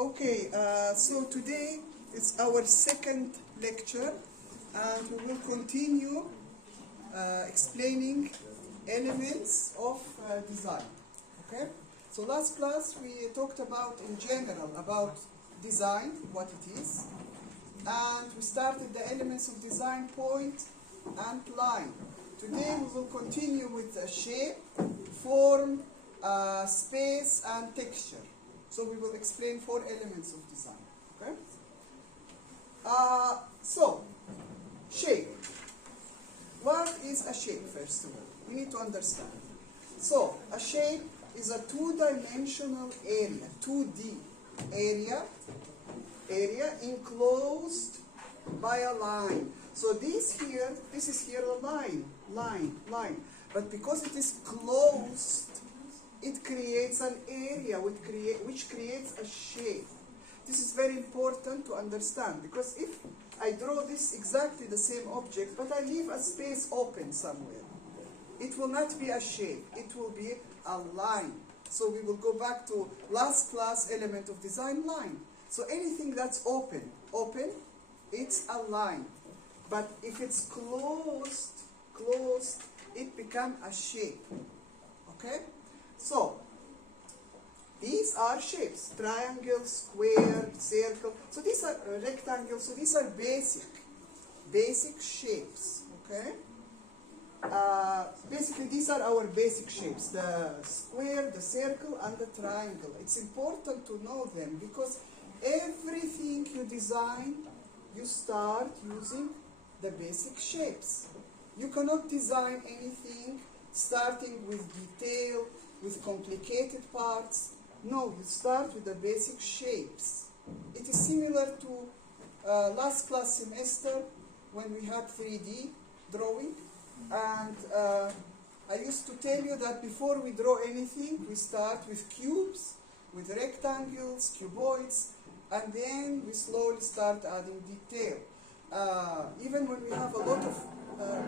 Okay, so today is our second lecture, and we will continue explaining elements of design. Okay, so last class we talked about in general about design, what it is, and we started the elements of design: point and line. Today we will continue with shape, form, space, and texture. So we will explain 4 elements of design. Okay. So shape. What is a shape? First of all, we need to understand. So a shape is a 2-dimensional area, 2D area enclosed by a line. So this is here a line. But because it is closed, it creates an area which creates a shape. This is very important to understand, because if I draw this exactly the same object, but I leave a space open somewhere, it will not be a shape, it will be a line. So we will go back to last class element of design, line. So anything that's open, it's a line. But if it's closed, it becomes a shape. Okay? So these are shapes: triangle, square, circle. So these are rectangles. So these are basic shapes. Okay. Basically, these are our basic shapes: the square, the circle, and the triangle. It's important to know them, because everything you design, you start using the basic shapes. You cannot design anything starting with detail, with complicated parts. No, you start with the basic shapes. It is similar to last class semester when we had 3D drawing. And I used to tell you that before we draw anything, we start with cubes, with rectangles, cuboids, and then we slowly start adding detail. Even when we have a lot of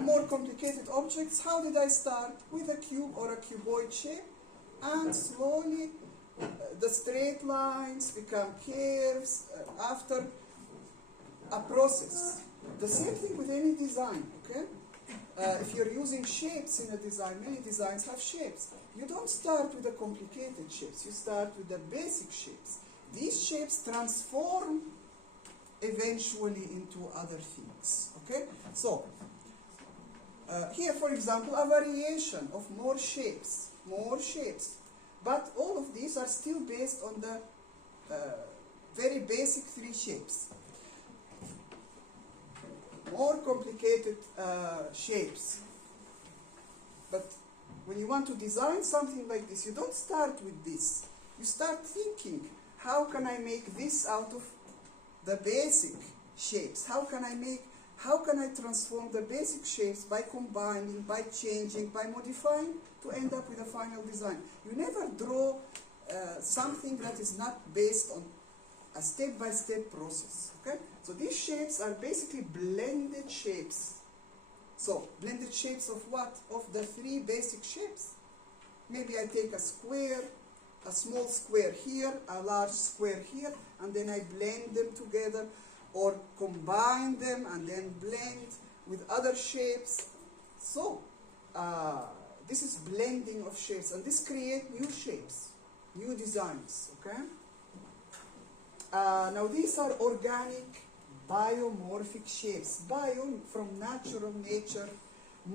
more complicated objects, how did I start? With a cube or a cuboid shape, and slowly the straight lines become curves after a process. The same thing with any design, okay? If you're using shapes in a design, many designs have shapes. You don't start with the complicated shapes, you start with the basic shapes. These shapes transform eventually into other things, okay? So, here, for example, a variation of more shapes. But all of these are still based on the very basic 3 shapes. More complicated shapes. But when you want to design something like this, you don't start with this. You start thinking, how can I make this out of the basic shapes? How can I transform the basic shapes by combining, by changing, by modifying to end up with a final design? You never draw something that is not based on a step-by-step process. Okay? So these shapes are basically blended shapes. So blended shapes of what? Of the 3 basic shapes. Maybe I take a square, a small square here, a large square here, and then I blend them together, or combine them and then blend with other shapes. So this is blending of shapes, and this creates new shapes, new designs. Okay. Now these are organic biomorphic shapes. Bio from natural nature,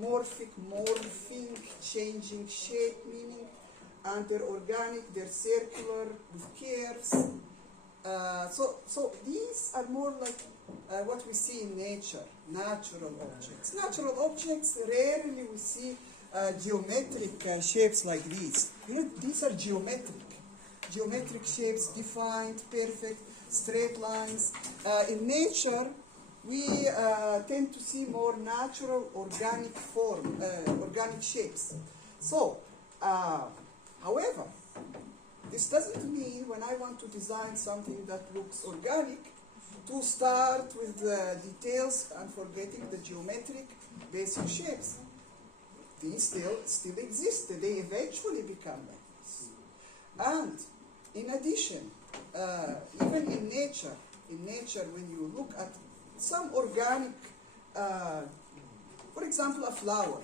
morphic, morphing, changing shape, meaning, and they're organic, they're circular with curves. So these are more like what we see in nature, natural objects. Natural objects, rarely we see geometric shapes like these. You know, these are geometric shapes, defined, perfect, straight lines. In nature, we tend to see more natural, organic form, organic shapes. So, however, this doesn't mean when I want to design something that looks organic to start with the details and forgetting the geometric basic shapes. These still exist. They eventually become like this. And in addition, even in nature, when you look at some organic, for example, a flower.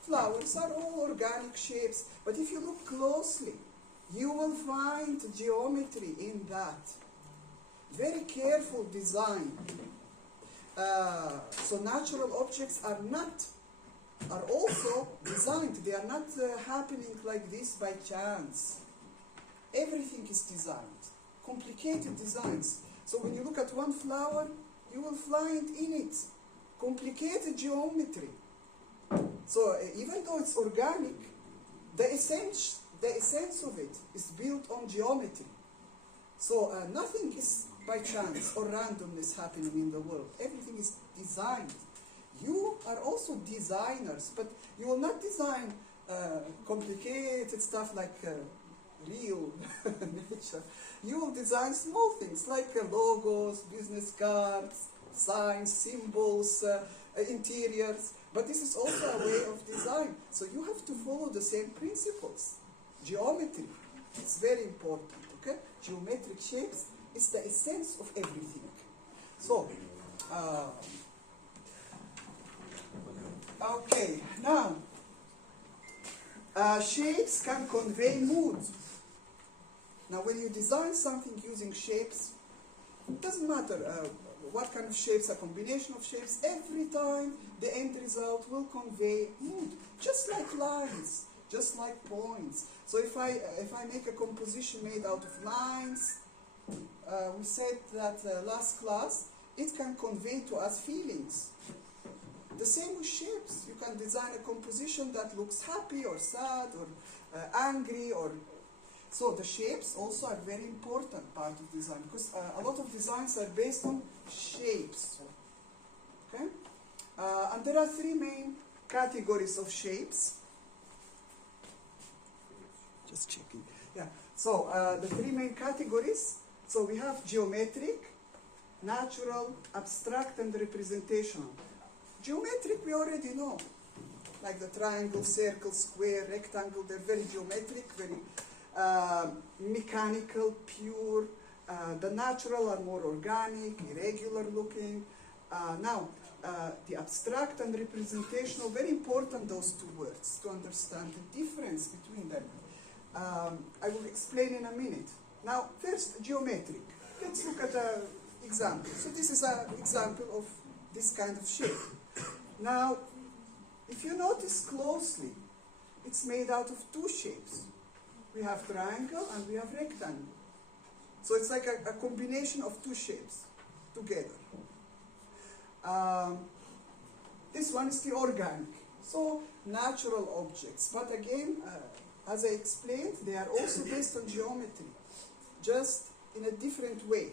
Flowers are all organic shapes, but if you look closely, you will find geometry in that. Very careful design. So natural objects are also designed. They are not happening like this by chance. Everything is designed. Complicated designs. So when you look at one flower, you will find in it complicated geometry. So even though it's organic, the essence of it is built on geometry. So nothing is by chance or randomness happening in the world. Everything is designed. You are also designers, but you will not design complicated stuff like real nature. You will design small things like logos, business cards, signs, symbols, interiors. But this is also a way of design. So you have to follow the same principles. Geometry is very important, okay? Geometric shapes is the essence of everything. So, okay, now, shapes can convey mood. Now, when you design something using shapes, it doesn't matter what kind of shapes, a combination of shapes, every time the end result will convey mood, just like lines, just like points. So if I make a composition made out of lines, we said that last class, it can convey to us feelings. The same with shapes. You can design a composition that looks happy or sad or angry or... So the shapes also are very important part of design because a lot of designs are based on shapes. Okay? And there are three main categories of shapes. Just checking. Yeah. So the three main categories. So we have geometric, natural, abstract, and representational. Geometric we already know. Like the triangle, circle, square, rectangle, they're very geometric, very mechanical, pure. The natural are more organic, irregular looking. Now, the abstract and representational, very important those two words to understand the difference between them. I will explain in a minute. Now, first, geometric. Let's look at an example. So this is an example of this kind of shape. Now, if you notice closely, it's made out of two shapes. We have triangle and we have rectangle. So it's like a combination of two shapes together. This one is the organic, so natural objects. But again, as I explained, they are also based on geometry, just in a different way.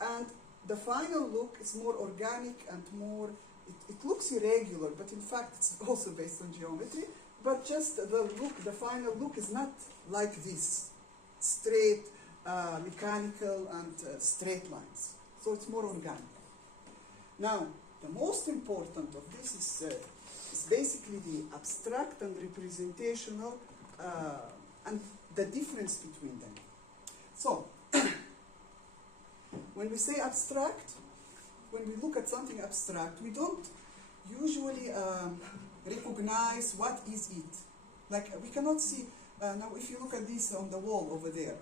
And the final look is more organic and more, it looks irregular, but in fact it's also based on geometry. But just the look, the final look is not like this, straight, mechanical and straight lines. So it's more organic. Now, the most important of this is basically the abstract and representational and the difference between them. So, when we say abstract, when we look at something abstract, we don't usually recognize what is it. Like we cannot see, now if you look at this on the wall over there,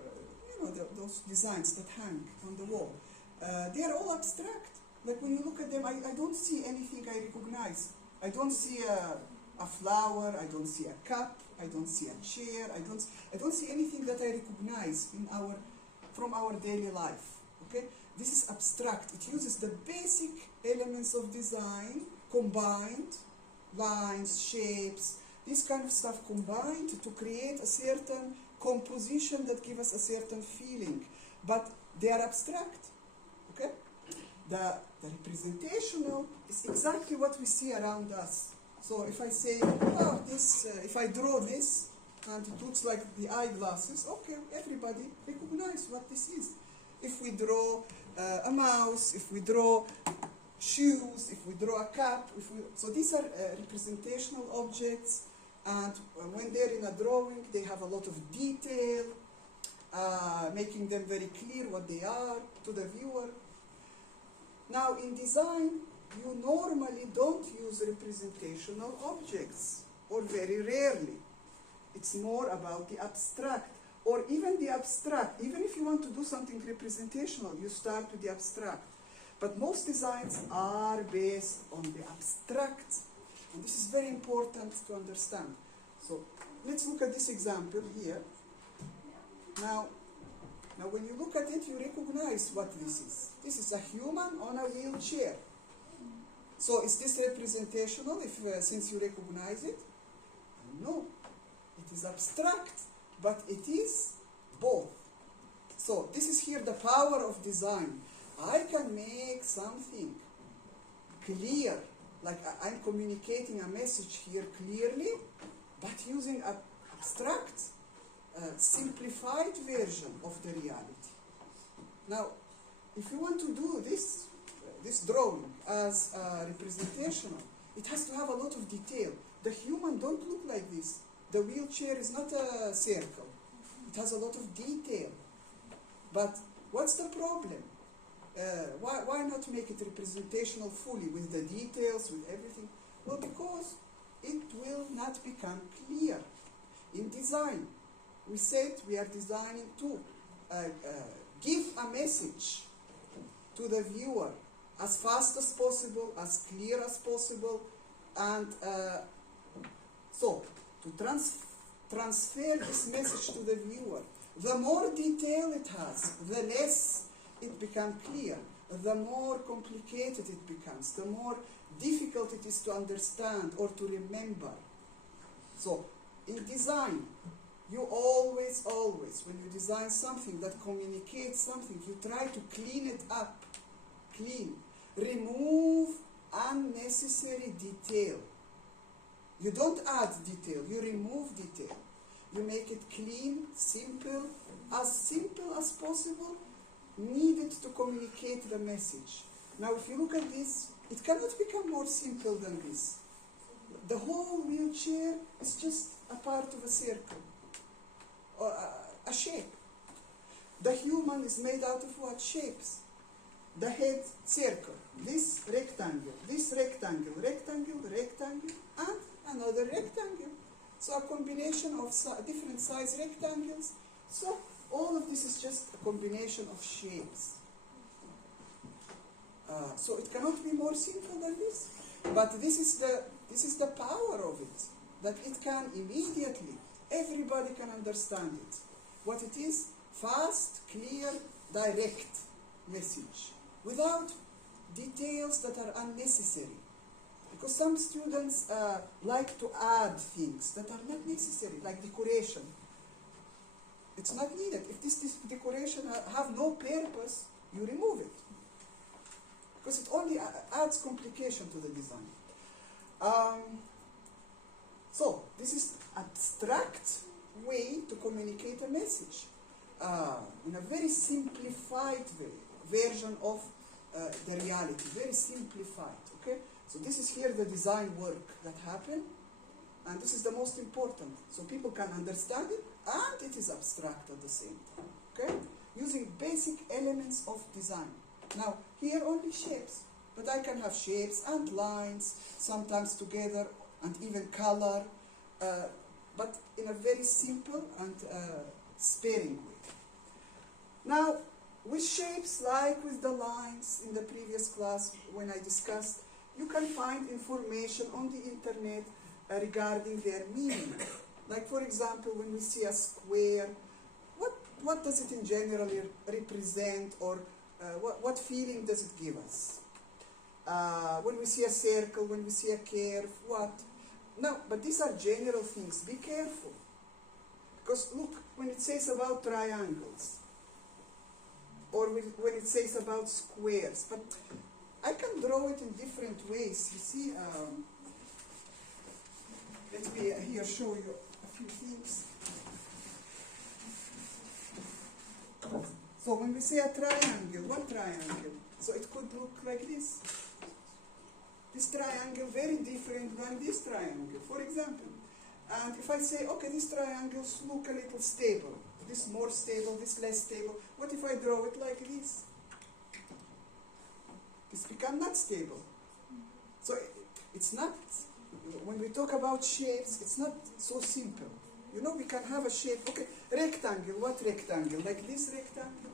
you know, those designs that hang on the wall, they are all abstract. Like when you look at them, I don't see anything I recognize. I don't see a flower, I don't see a cup, I don't see a chair, I don't see anything that I recognize from our daily life. Okay? This is abstract. It uses the basic elements of design combined, lines, shapes, this kind of stuff combined to create a certain composition that gives us a certain feeling. But they are abstract. Okay? The representational is exactly what we see around us. So if I say, oh, this, if I draw this, and it looks like the eyeglasses, okay, everybody recognize what this is. If we draw a mouse, if we draw shoes, if we draw a cap, so these are representational objects, and when they're in a drawing, they have a lot of detail. making them very clear what they are to the viewer. Now, in design, you normally don't use representational objects, or very rarely. It's more about the abstract, or even the abstract. Even if you want to do something representational, you start with the abstract. But most designs are based on the abstract. And this is very important to understand. So let's look at this example here. Now when you look at it, you recognize what this is. This is a human on a wheelchair. So is this representational since you recognize it? No. It is abstract, but it is both. So this is here the power of design. I can make something clear, like I'm communicating a message here clearly, but using an abstract, simplified version of the reality. Now, if you want to do this drawing as representational, it has to have a lot of detail. The human don't look like this. The wheelchair is not a circle. It has a lot of detail. But what's the problem? Why not make it representational fully with the details, with everything? Well, because it will not become clear. In design, we said we are designing to give a message to the viewer as fast as possible, as clear as possible, and so to transfer this message to the viewer. The more detail it has, the less it becomes clear. The more complicated it becomes, the more difficult it is to understand or to remember. So, in design, you always, when you design something that communicates something, you try to clean it up. Clean. Remove unnecessary detail. You don't add detail, you remove detail. You make it clean, simple as possible, needed to communicate the message. Now, if you look at this, it cannot become more simple than this. The whole wheelchair is just a part of a circle, or a shape. The human is made out of what shapes? The head, circle. This rectangle, rectangle, and another rectangle. So a combination of different size rectangles. So all of this is just a combination of shapes. So it cannot be more simple than this. But this is the power of it, that it can immediately, everybody can understand it. What it is, fast, clear, direct message, without details that are unnecessary. Because some students like to add things that are not necessary, like decoration. It's not needed. If this decoration have no purpose, you remove it. Because it only adds complication to the design. So, this is abstract way to communicate a message in a very simplified version of the reality, very simplified, okay? So this is here the design work that happened, and this is the most important, so people can understand it, and it is abstract at the same time, okay? Using basic elements of design. Now, here only shapes, but I can have shapes and lines, sometimes together, and even color, but in a very simple and sparing way. Now, with shapes, like with the lines in the previous class when I discussed, you can find information on the internet regarding their meaning. Like, for example, when we see a square, what does it in general represent, or what feeling does it give us? When we see a circle, when we see a curve, what? No, but these are general things. Be careful. Because look, when it says about triangles, or when it says about squares, but I can draw it in different ways. You see, let me here show you a few things. So when we say a triangle, what triangle? So it could look like this. This triangle very different than this triangle, for example. And if I say, okay, these triangles look a little stable, this more stable, this less stable. What if I draw it like this? This becomes not stable. So it's not, when we talk about shapes, it's not so simple. You know, we can have a shape, okay, rectangle, what rectangle? Like this rectangle?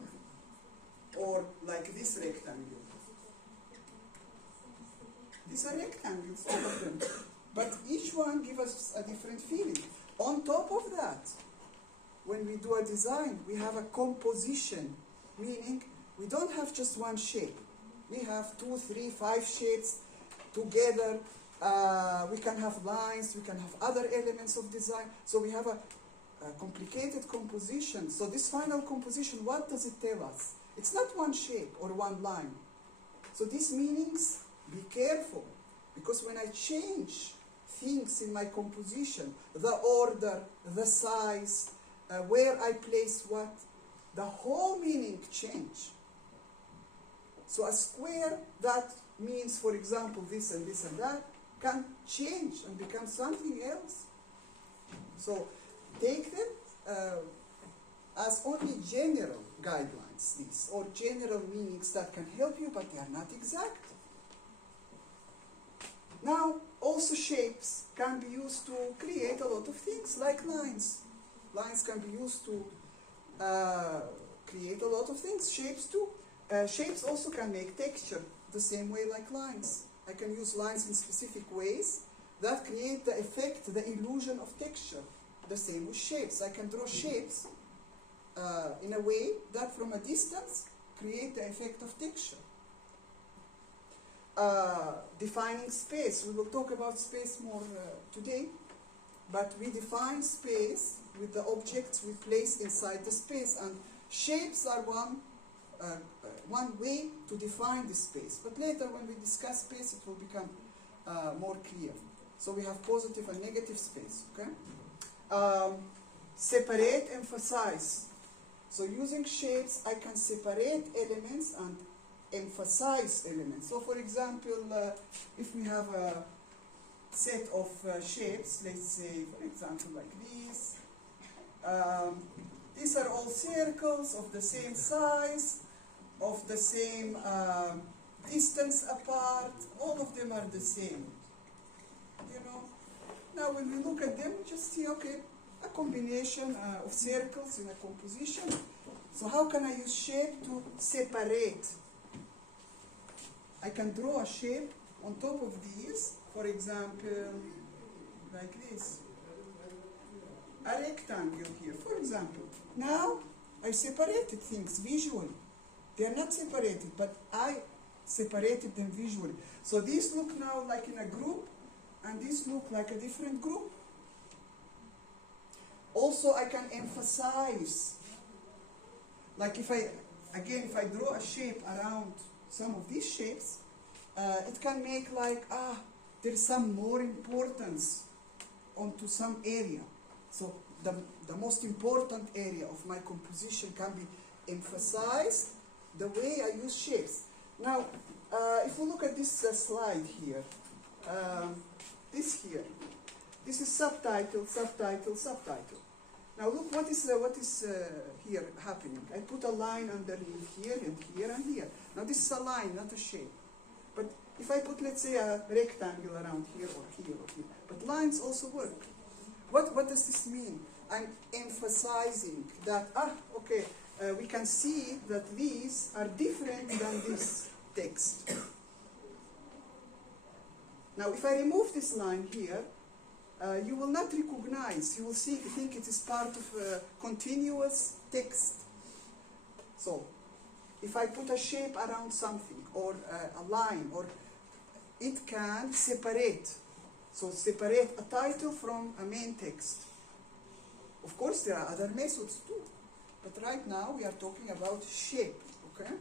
Or like this rectangle? These are rectangles, all of them. But each one gives us a different feeling. On top of that, when we do a design, we have a composition, meaning we don't have just one shape. We have 2, 3, 5 shapes together. We can have lines, we can have other elements of design. So we have a complicated composition. So this final composition, what does it tell us? It's not one shape or one line. So these meanings, be careful, because when I change things in my composition, the order, the size, where I place what, the whole meaning change. So a square that means, for example, this and this and that, can change and become something else. So take them as only general guidelines, these, or general meanings that can help you, but they are not exact. Now, also shapes can be used to create a lot of things, like lines. Lines can be used to create a lot of things, shapes too. Shapes also can make texture the same way like lines. I can use lines in specific ways that create the effect, the illusion of texture. The same with shapes. I can draw shapes in a way that from a distance create the effect of texture. Defining space. We will talk about space more today, but we define space with the objects we place inside the space, and shapes are one way to define the space. But later when we discuss space, it will become more clear. So we have positive and negative space, okay? Separate, emphasize. So using shapes, I can separate elements and emphasize elements. So for example, if we have a set of shapes, let's say, for example, like these. These are all circles of the same size, of the same distance apart. All of them are the same. You know. Now when we look at them, we just see, okay, a combination of circles in a composition. So how can I use shape to separate? I can draw a shape on top of these, for example, like this. A rectangle here, for example. Now, I separated things visually. They are not separated, but I separated them visually. So these look now like in a group, and these look like a different group. Also, I can emphasize. Like if I draw a shape around some of these shapes, it can make like, there's some more importance onto some area. So the most important area of my composition can be emphasized the way I use shapes. Now, if we look at this slide here, this is subtitle, subtitle, subtitle. Now look what is here happening. I put a line underneath here and here and here. Now this is a line, not a shape. But if I put, let's say, a rectangle around here or here or here, but lines also work. What does this mean? I'm emphasizing that, okay, we can see that these are different than this text. Now if I remove this line here, you will not recognize, you will think it is part of a continuous text. So, if I put a shape around something, or a line, or it can separate. So separate a title from a main text. Of course there are other methods too, but right now we are talking about shape, okay?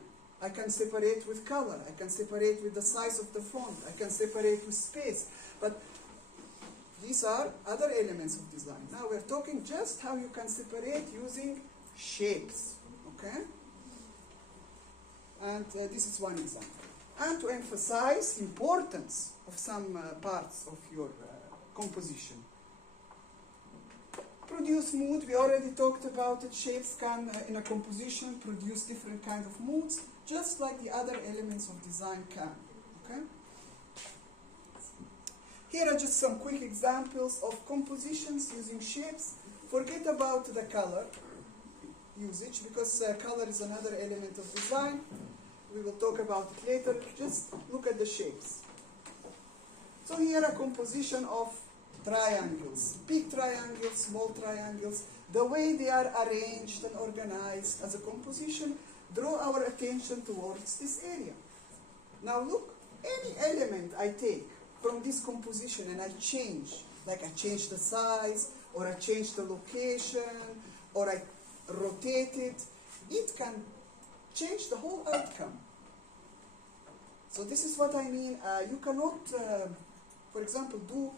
I can separate with color, I can separate with the size of the font, I can separate with space, but these are other elements of design. Now we're talking just how you can separate using shapes, okay? And this is one example. And to emphasize importance of some parts of your composition. produce mood, we already talked about it. Shapes can, in a composition, produce different kind of moods, just like the other elements of design can. Okay? Here are just some quick examples of compositions using shapes. Forget about the color usage, because color is another element of design. We will talk about it later. Just look at the shapes. So here a composition of triangles, big triangles, small triangles. The way they are arranged and organized as a composition draw our attention towards this area. Now look, any element I take from this composition and I change, like I change the size, or I change the location, or I rotate it, it can change the whole outcome. So this is what I mean. You cannot, for example,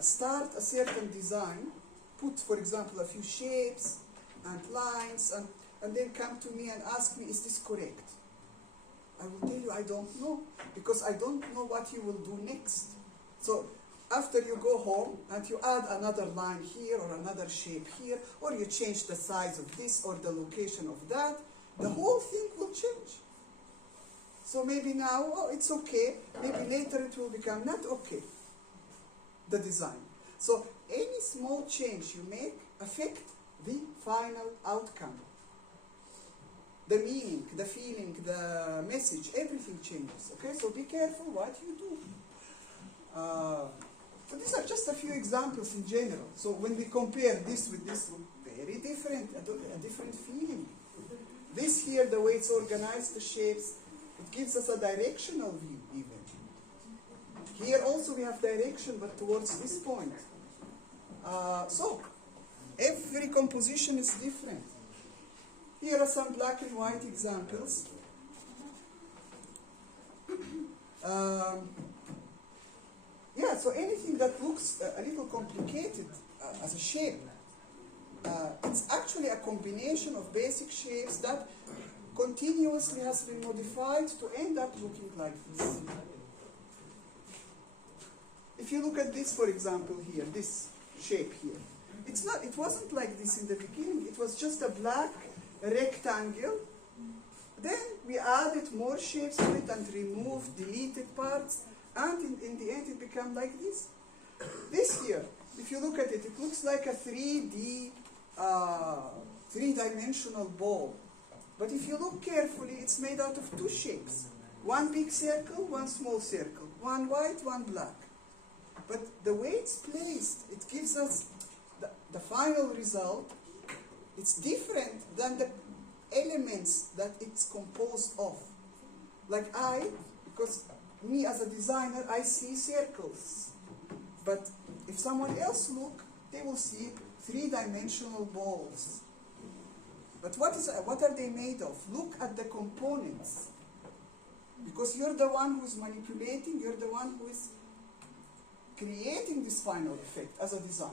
start a certain design, put, for example, a few shapes and lines, and then come to me and ask me, is this correct? I will tell you I don't know, because I don't know what you will do next. So after you go home and you add another line here or another shape here, or you change the size of this or the location of that, the whole thing will change. So maybe now, oh, it's okay, maybe later it will become not okay, the design. So any small change you make affect the final outcome. The meaning, the feeling, the message, everything changes. Okay, so be careful what you do. So these are just a few examples in general. So when we compare this with this, very different, a different feeling. This here, the way it's organized, the shapes, it gives us a directional view even. Here also we have direction, but towards this point. So every composition is different. Here are some black and white examples. Yeah, so anything that looks a little complicated as a shape, it's actually a combination of basic shapes that continuously has been modified to end up looking like this. If you look at this, for example, here, this shape here, it wasn't like this in the beginning. It was just a black rectangle. Then we added more shapes to it and removed, deleted parts, and in the end it became like this. This here, if you look at it, it looks like a 3D, three-dimensional ball. But if you look carefully, it's made out of two shapes. One big circle, one small circle. One white, one black. But the way it's placed, it gives us the final result. It's different than the elements that it's composed of. Like because me as a designer, I see circles. But if someone else look, they will see three-dimensional balls. But what are they made of? Look at the components. Because you're the one who's manipulating, you're the one who is creating this final effect as a designer.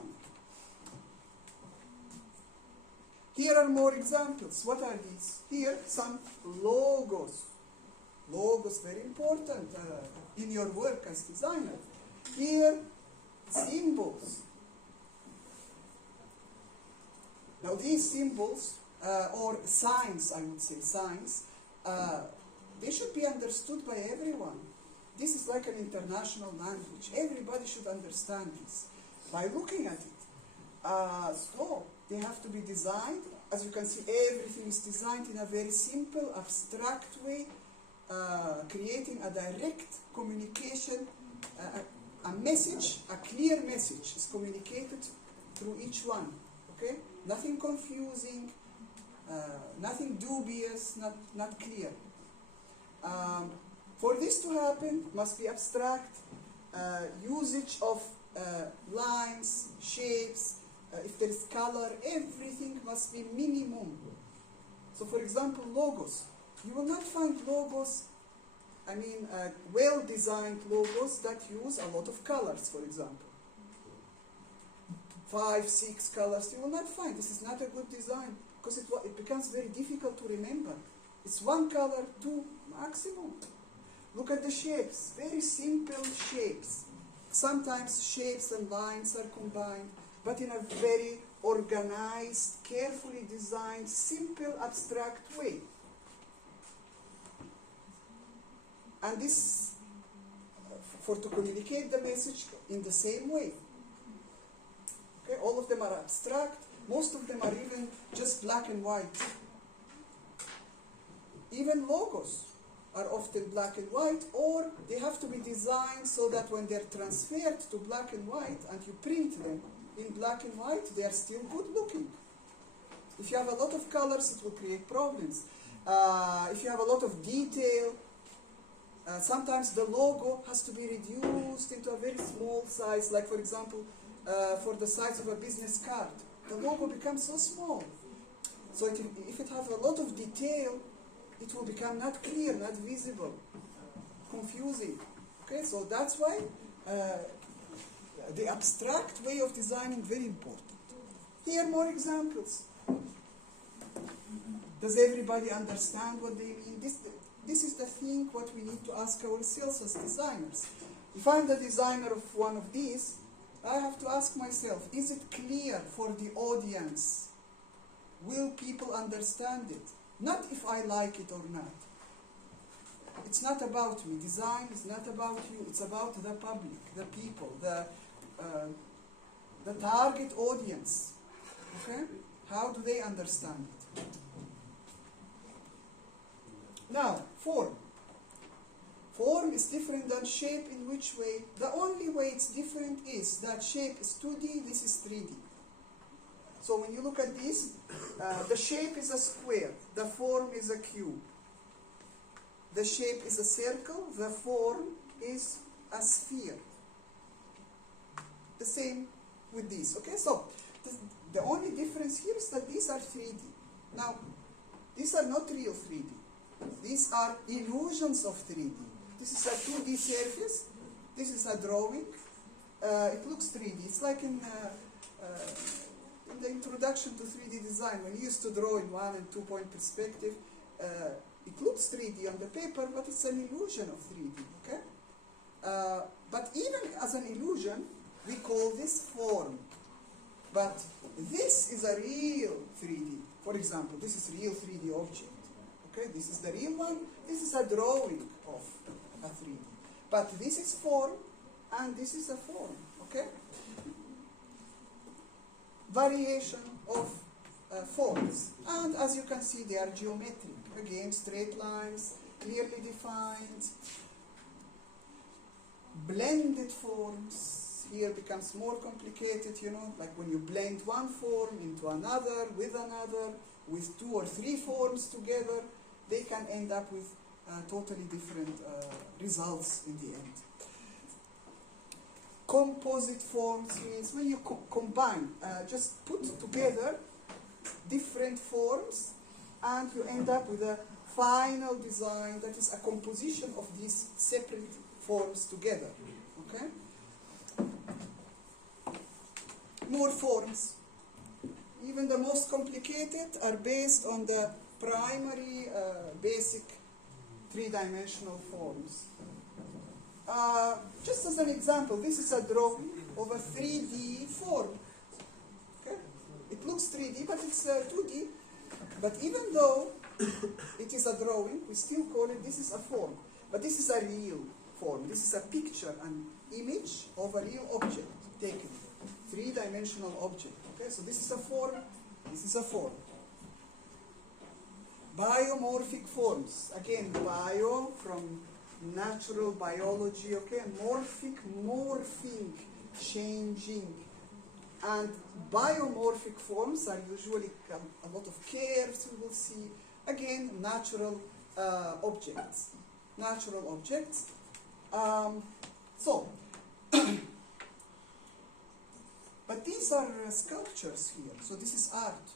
Here are more examples. What are these? Here, some logos. Logos, very important in your work as designer. Here, symbols. Now these symbols, or signs, I would say, signs, they should be understood by everyone. This is like an international language. Everybody should understand this by looking at it. So they have to be designed. As you can see, everything is designed in a very simple, abstract way, creating a direct communication, a message, a clear message is communicated through each one. Okay? Nothing confusing, nothing dubious, not clear. For this to happen, must be abstract, usage of lines, shapes, if there is color, everything must be minimum. So for example, logos. You will not find logos, well-designed logos that use a lot of colors, for example. 5, 6 colors, you will not find. This is not a good design, because it becomes very difficult to remember. It's one color, 2 maximum. Look at the shapes, very simple shapes. Sometimes shapes and lines are combined, but in a very organized, carefully designed, simple, abstract way. And this, for to communicate the message in the same way. Okay, all of them are abstract. Most of them are even just black and white. Even logos are often black and white, or they have to be designed so that when they're transferred to black and white and you print them in black and white, they are still good looking. If you have a lot of colors, it will create problems. If you have a lot of detail, sometimes the logo has to be reduced into a very small size, like for example, for the size of a business card. The logo becomes so small. So if it has a lot of detail, it will become not clear, not visible, confusing. Okay, so that's why the abstract way of designing very important. Here more examples. Does everybody understand what they mean? This is the thing what we need to ask ourselves as designers. If I'm the designer of one of these, I have to ask myself, is it clear for the audience? Will people understand it? Not if I like it or not. It's not about me. Design is not about you. It's about the public, the people, the target audience. Okay? How do they understand it? Now, form. Form is different than shape in which way? The only way it's different is that shape is 2D, this is 3D. So when you look at this, the shape is a square, the form is a cube. The shape is a circle, the form is a sphere. The same with this, okay? So the only difference here is that these are 3D. Now, these are not real 3D. These are illusions of 3D. This is a 2D surface. This is a drawing. It looks 3D. It's like in the introduction to 3D design, when you used to draw in 1 and 2 point perspective, it looks 3D on the paper, but it's an illusion of 3D. Okay? But even as an illusion, we call this form. But this is a real 3D. For example, this is real 3D object. Okay, this is the real one. This is a drawing of a 3D. But this is form, and this is a form. Okay? Variation of forms. And as you can see, they are geometric. Again, straight lines, clearly defined. Blended forms. Here becomes more complicated, you know, like when you blend one form into another, with 2 or 3 forms together, they can end up with totally different results in the end. Composite forms means when you combine, just put together different forms and you end up with a final design that is a composition of these separate forms together. Okay? More forms. Even the most complicated are based on the primary basic three-dimensional forms. Just as an example, this is a drawing of a 3D form. Okay? It looks 3D, but it's 2D. But even though it is a drawing, we still call it, this is a form. But this is a real form. This is a picture, an image of a real object taken. Three-dimensional object. Okay? So this is a form, this is a form. Biomorphic forms. Again, bio from natural biology, okay? Morphic, morphing, changing. And biomorphic forms are usually a lot of curves, we will see. Again, natural objects. Natural objects. But these are sculptures here, so this is art.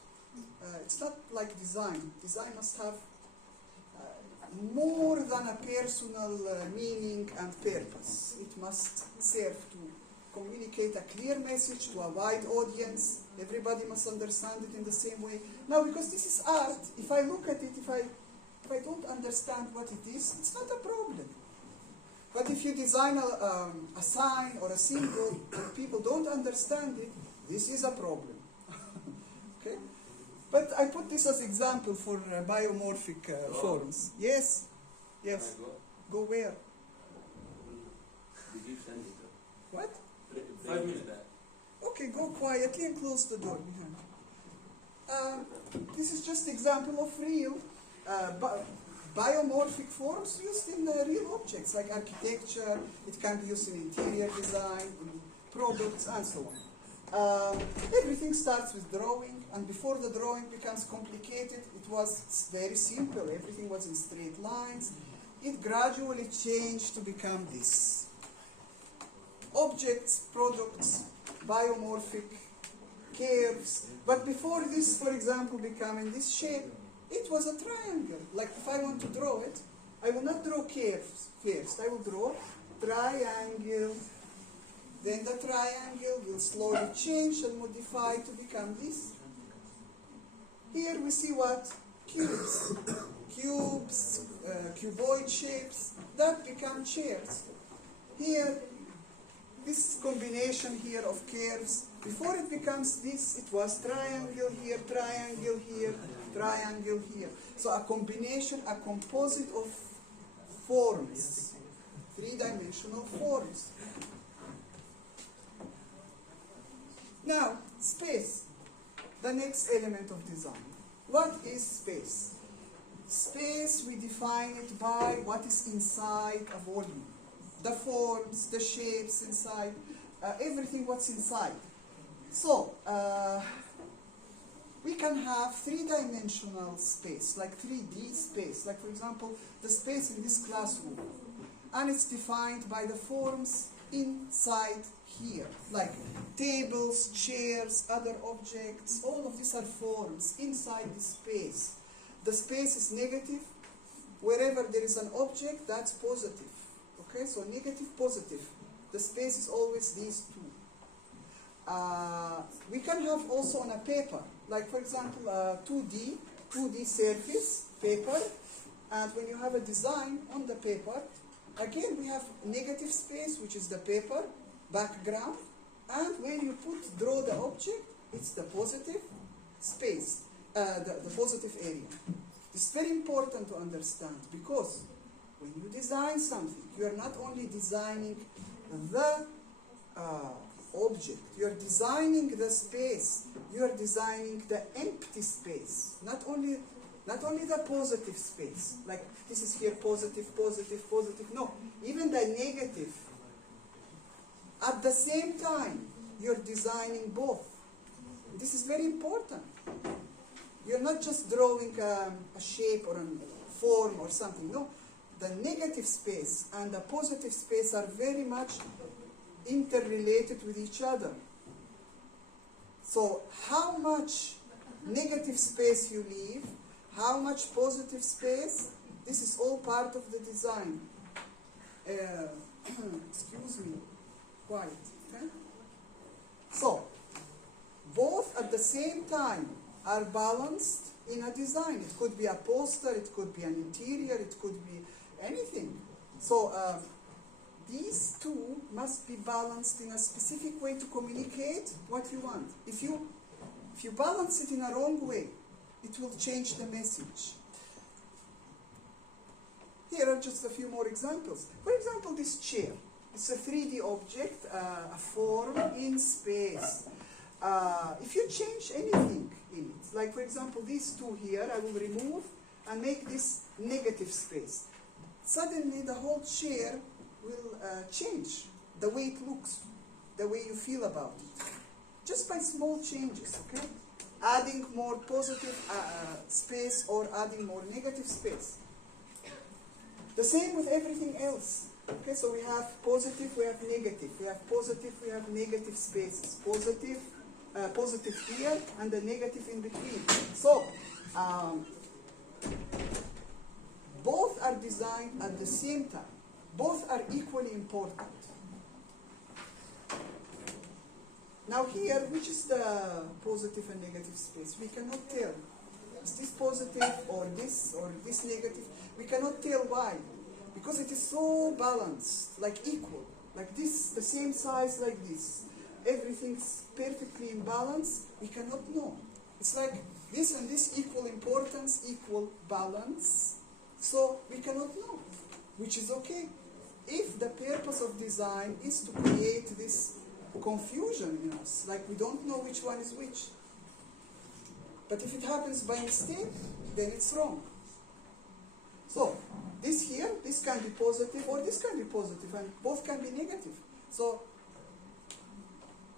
It's not like design. Design must have more than a personal meaning and purpose. It must serve to communicate a clear message to a wide audience. Everybody must understand it in the same way. Now, because this is art, if I look at it, if I don't understand what it is, it's not a problem. But if you design a sign or a symbol and people don't understand it, this is a problem. Okay? But I put this as example for biomorphic forms. Yes? Yes. Can I go? Go where? Did you send it? What? 5 minutes back. Okay, go quietly and close the door behind. This is just example of real biomorphic forms used in real objects like architecture. It can be used in interior design, in products, and so on. Everything starts with drawing, and before the drawing becomes complicated, it was very simple. Everything was in straight lines. It gradually changed to become this. Objects, products, biomorphic, curves. But before this, for example, becoming this shape, it was a triangle. Like if I want to draw it, I will not draw curves first. I will draw triangle. Then the triangle will slowly change and modify to become this. Here we see what? Cubes. Cubes, cuboid shapes, that become chairs. Here, this combination here of curves, before it becomes this, it was triangle here, triangle here, triangle here. So a combination, a composite of forms, three-dimensional forms. Now, space, the next element of design. What is space? Space, we define it by what is inside a volume. The forms, the shapes inside, everything what's inside. So, we can have three-dimensional space, like 3D space, like for example, the space in this classroom. And it's defined by the forms inside here, like tables, chairs, other objects, all of these are forms inside this space. The space is negative. Wherever there is an object, that's positive. Okay, so negative, positive. The space is always these two. We can have also on a paper, like for example, 2D surface, paper, and when you have a design on the paper, again we have negative space, which is the paper, background, and where you draw the object, it's the positive space, the positive area. It's very important to understand because when you design something, you are not only designing the object, you are designing the space, you are designing the empty space, not only the positive space, like this is here positive, positive, positive, no, even the negative. At the same time, you're designing both. This is very important. You're not just drawing a shape or a form or something, no. The negative space and the positive space are very much interrelated with each other. So how much negative space you leave, how much positive space, this is all part of the design. Excuse me, quiet. Okay? So, both at the same time are balanced in a design. It could be a poster, it could be an interior, it could be anything. So, these two must be balanced in a specific way to communicate what you want. If you balance it in a wrong way, it will change the message. Here are just a few more examples. For example, this chair. It's a 3D object, a form in space. If you change anything in it, like for example these two here, I will remove and make this negative space. Suddenly the whole chair will change the way it looks, the way you feel about it. Just by small changes, okay? Adding more positive space or adding more negative space. The same with everything else. Okay, so we have positive, we have negative. We have positive, we have negative spaces. Positive, positive here, and the negative in between. So, both are designed at the same time. Both are equally important. Now here, which is the positive and negative space? We cannot tell. Is this positive or this negative? We cannot tell why. Because it is so balanced, like equal. Like this, the same size like this. Everything's perfectly in balance. We cannot know. It's like this and this equal importance, equal balance. So we cannot know, which is okay. If the purpose of design is to create this confusion in us, like we don't know which one is which. But if it happens by mistake, then it's wrong. So this here, this can be positive or this can be positive, and both can be negative. So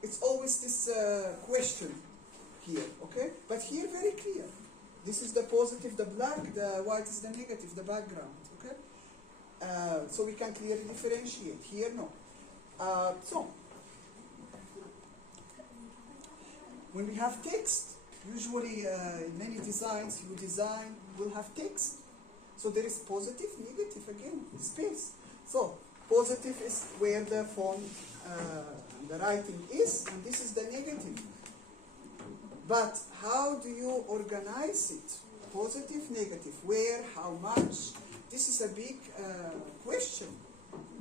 it's always this question here, okay? But here very clear. This is the positive, the black, the white is the negative, the background, okay? So we can clearly differentiate. Here, no. So when we have text, usually in many designs, you design will have text. So there is positive, negative, again, space. So positive is where the font and the writing is, and this is the negative. But how do you organize it? Positive, negative, where, how much? This is a big question.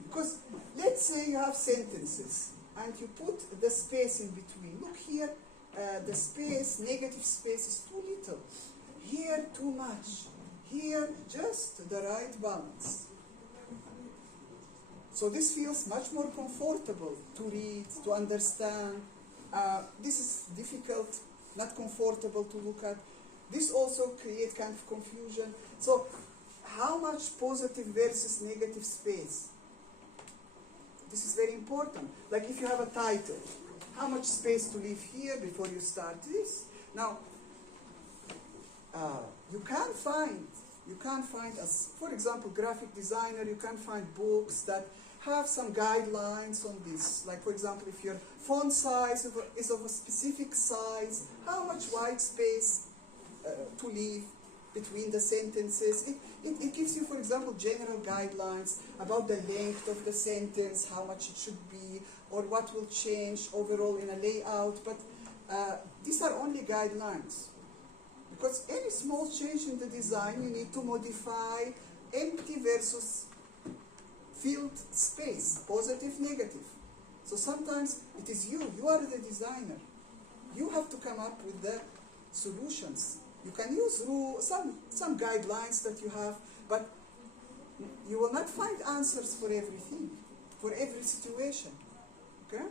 Because let's say you have sentences, and you put the space in between. Look here, the space, negative space is too little. Here, too much. Here, just the right balance. So this feels much more comfortable to read, to understand. This is difficult, not comfortable to look at. This also creates kind of confusion. So how much positive versus negative space? This is very important. Like if you have a title, how much space to leave here before you start this? Now, you can't find, as for example, graphic designer, you can find books that have some guidelines on this. Like for example, if your font size is of a specific size, how much white space to leave between the sentences. It gives you, for example, general guidelines about the length of the sentence, how much it should be, or what will change overall in a layout. But these are only guidelines. Because any small change in the design, you need to modify empty versus filled space, positive, negative. So sometimes it is you are the designer. You have to come up with the solutions. You can use some guidelines that you have, but you will not find answers for everything, for every situation. Okay?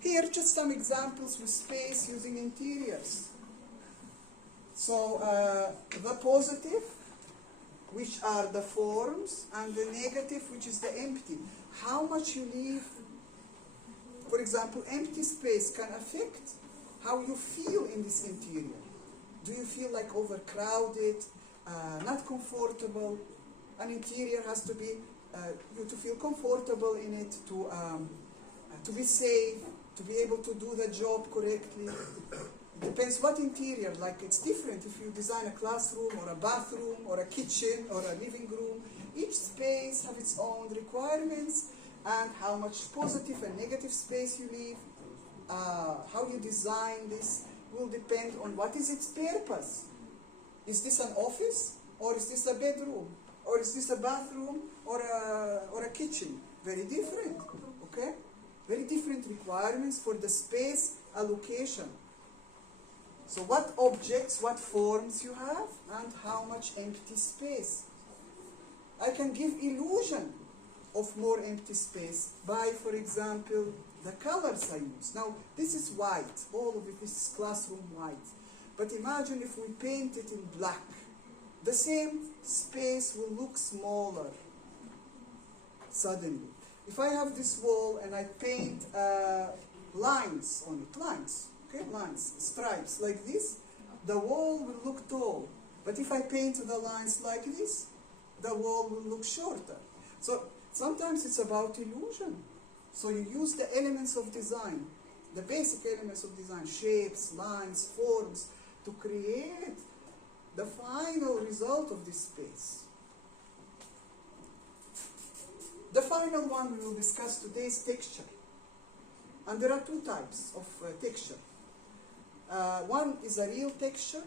Here, just some examples with space using interiors. So, the positive, which are the forms, and the negative, which is the empty. How much you leave, for example, empty space can affect how you feel in this interior. Do you feel like overcrowded, not comfortable? An interior has to be, you to feel comfortable in it, to be safe, to be able to do the job correctly. It depends what interior, like it's different if you design a classroom or a bathroom or a kitchen or a living room. Each space has its own requirements, and how much positive and negative space you leave, how you design this will depend on what is its purpose. Is this an office, or is this a bedroom, or is this a bathroom or a kitchen? Very different, okay? Very different requirements for the space allocation. So what objects, what forms you have, and how much empty space. I can give illusion of more empty space by, for example, the colors I use. Now, this is white. All of it is classroom white. But imagine if we paint it in black. The same space will look smaller suddenly. If I have this wall and I paint lines on it, lines, stripes like this, the wall will look tall. But if I paint the lines like this, the wall will look shorter. So sometimes it's about illusion. So you use the elements of design, the basic elements of design, shapes, lines, forms, to create the final result of this space. The final one we will discuss today is texture. And there are two types of texture. One is a real texture,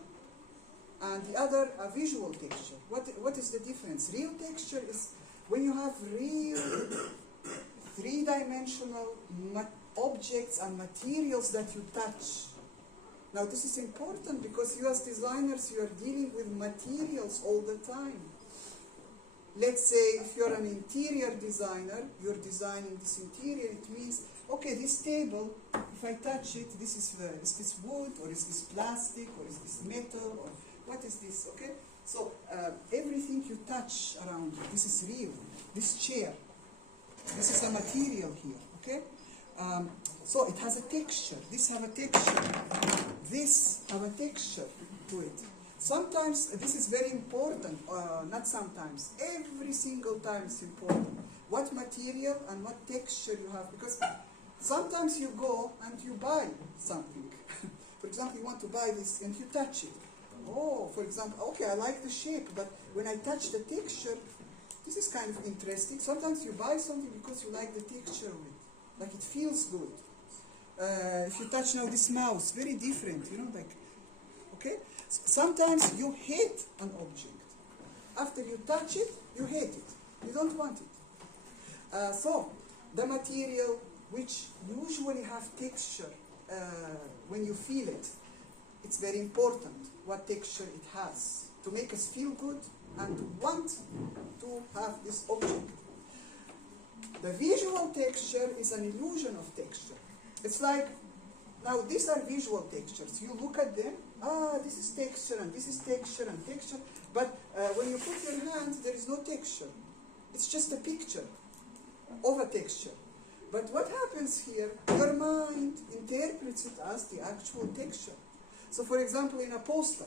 and the other a visual texture. What is the difference? Real texture is when you have real three-dimensional objects and materials that you touch. Now this is important because you as designers, you are dealing with materials all the time. Let's say if you're an interior designer, you're designing this interior, it means, okay, this table, if I touch it, is this wood, or is this plastic, or is this metal, or what is this, okay? So everything you touch around you, this is real. This chair, this is a material here, okay? So it has a texture, this have a texture, this have a texture to it. Sometimes, this is very important, not sometimes, every single time it's important. What material and what texture you have, because sometimes you go and you buy something. For example, you want to buy this and you touch it. Oh, for example, okay, I like the shape, but when I touch the texture, this is kind of interesting. Sometimes you buy something because you like the texture of it, like it feels good. If you touch now this mouse, very different, you know, like, okay? Sometimes you hate an object. After you touch it, you hate it. You don't want it. So, the material which usually have texture when you feel it, it's very important what texture it has to make us feel good and to want to have this object. The visual texture is an illusion of texture. It's like, now these are visual textures. You look at them, this is texture and this is texture and texture, but when you put your hands, there is no texture. It's just a picture of a texture. But what happens here, your mind interprets it as the actual texture. So for example, in a poster,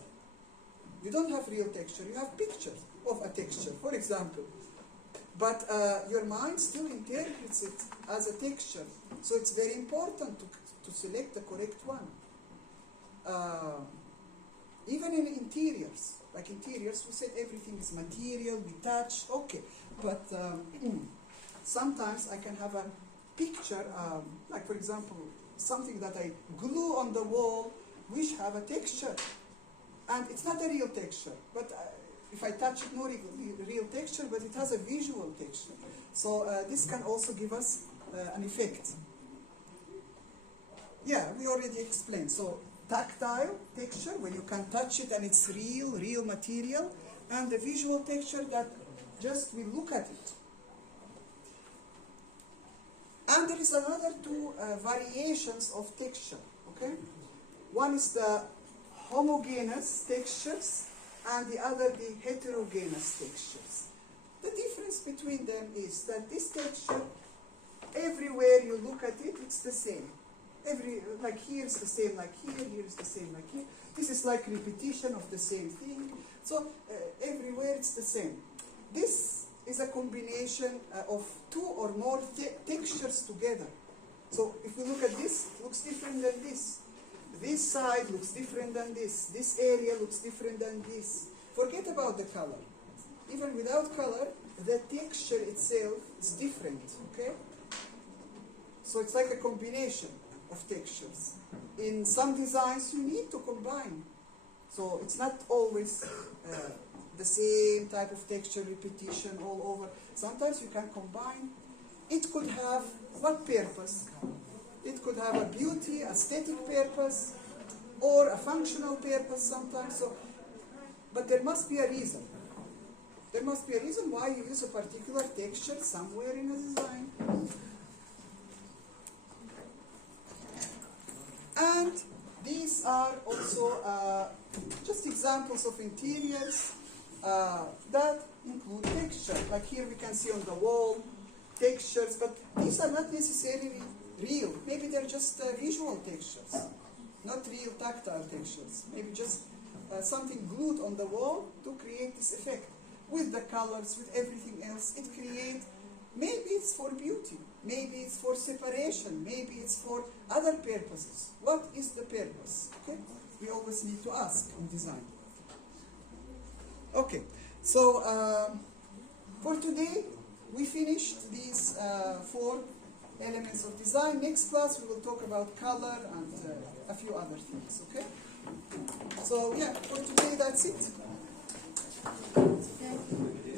you don't have real texture, you have pictures of a texture, for example. But your mind still interprets it as a texture. So it's very important to select the correct one. Even in interiors, like interiors, we said everything is material, we touch, okay. But sometimes I can have a picture, like for example, something that I glue on the wall, which have a texture. And it's not a real texture, but if I touch it, no real texture, but it has a visual texture. So this can also give us an effect. Yeah, we already explained. So tactile texture, when you can touch it and it's real material, and the visual texture that just we look at it. And there is another two variations of texture, okay? One is the homogeneous textures, and the other the heterogeneous textures. The difference between them is that this texture, everywhere you look at it, it's the same. Like here is the same like here is the same like here. This is like repetition of the same thing. So everywhere it's the same. This is a combination of two or more textures together. So if we look at this, it looks different than this. This side looks different than this. This area looks different than this. Forget about the color. Even without color, the texture itself is different, okay? So it's like a combination of textures. In some designs, you need to combine. So it's not always the same type of texture repetition all over. Sometimes you can combine. It could have what purpose? It could have a beauty, aesthetic purpose, or a functional purpose sometimes. So, but there must be a reason. There must be a reason why you use a particular texture somewhere in a design. And these are also just examples of interiors that include texture. Like here we can see on the wall textures, but these are not necessarily real. Maybe they're just visual textures, not real tactile textures. Maybe just something glued on the wall to create this effect. With the colors, with everything else, it creates, maybe it's for beauty, maybe it's for separation, maybe it's for other purposes. What is the purpose? Okay? We always need to ask in design. Okay, so for today, we finished these 4 elements of design. Next class, we will talk about color and a few other things, okay? So, yeah, for today, that's it. Okay.